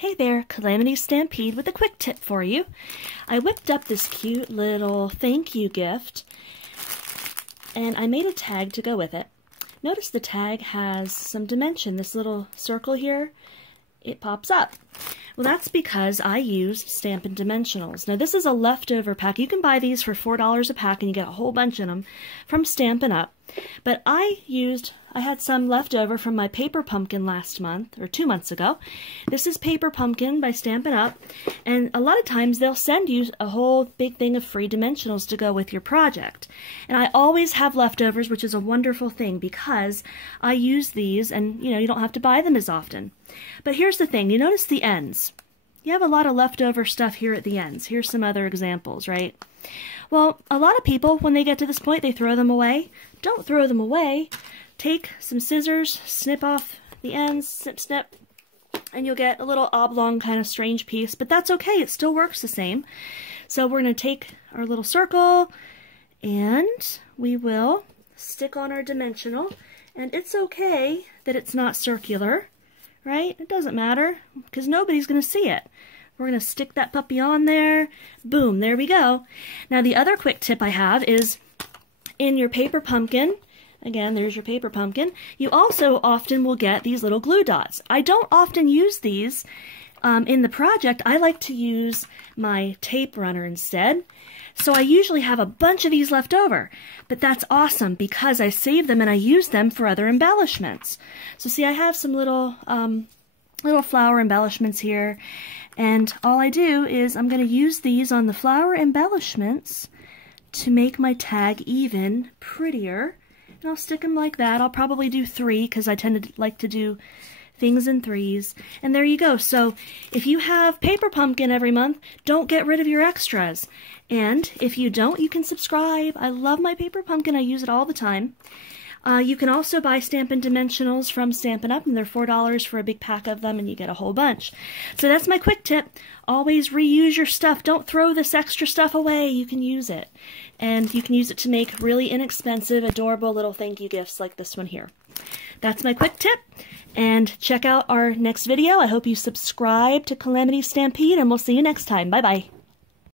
Hey there, Calamity Stampede with a quick tip for you. I whipped up this cute little thank you gift and I made a tag to go with it. Notice the tag has some dimension. This little circle here, it pops up. Well, that's because I used Stampin Dimensionals. Now, this is a leftover pack. You can buy these for $4 a pack and you get a whole bunch in them from Stampin' Up. But I had some left over from my paper pumpkin last month, or 2 months ago. This is Paper Pumpkin by Stampin' Up. And a lot of times they'll send you a whole big thing of free dimensionals to go with your project. And I always have leftovers, which is a wonderful thing because I use these and, you don't have to buy them as often. But here's the thing, you notice the ends. You have a lot of leftover stuff here at the ends. Here's some other examples, right? Well, a lot of people, when they get to this point, they throw them away. Don't throw them away. Take some scissors, snip off the ends, snip, snip, and you'll get a little oblong kind of strange piece, but that's okay. It still works the same. So we're going to take our little circle, and we will stick on our dimensional, and it's okay that it's not circular. Right? It doesn't matter because nobody's going to see it. We're going to stick that puppy on there. Boom, there we go. Now the other quick tip I have is in your paper pumpkin, again, there's your paper pumpkin, you also often will get these little glue dots. I don't often use these in the project. I like to use my tape runner instead. So I usually have a bunch of these left over, but that's awesome because I save them and I use them for other embellishments. So see, I have some little flower embellishments here, and all I do is I'm going to use these on the flower embellishments to make my tag even prettier, and I'll stick them like that. I'll probably do 3 because I tend to like to do things in 3s. And there you go. So if you have Paper Pumpkin every month, don't get rid of your extras. And if you don't, you can subscribe. I love my Paper Pumpkin. I use it all the time. You can also buy Stampin' Dimensionals from Stampin' Up, and they're $4 for a big pack of them, and you get a whole bunch. So that's my quick tip. Always reuse your stuff. Don't throw this extra stuff away. You can use it. And you can use it to make really inexpensive, adorable little thank you gifts like this one here. That's my quick tip. And check out our next video. I hope you subscribe to Calamity Stampede, and we'll see you next time. Bye-bye.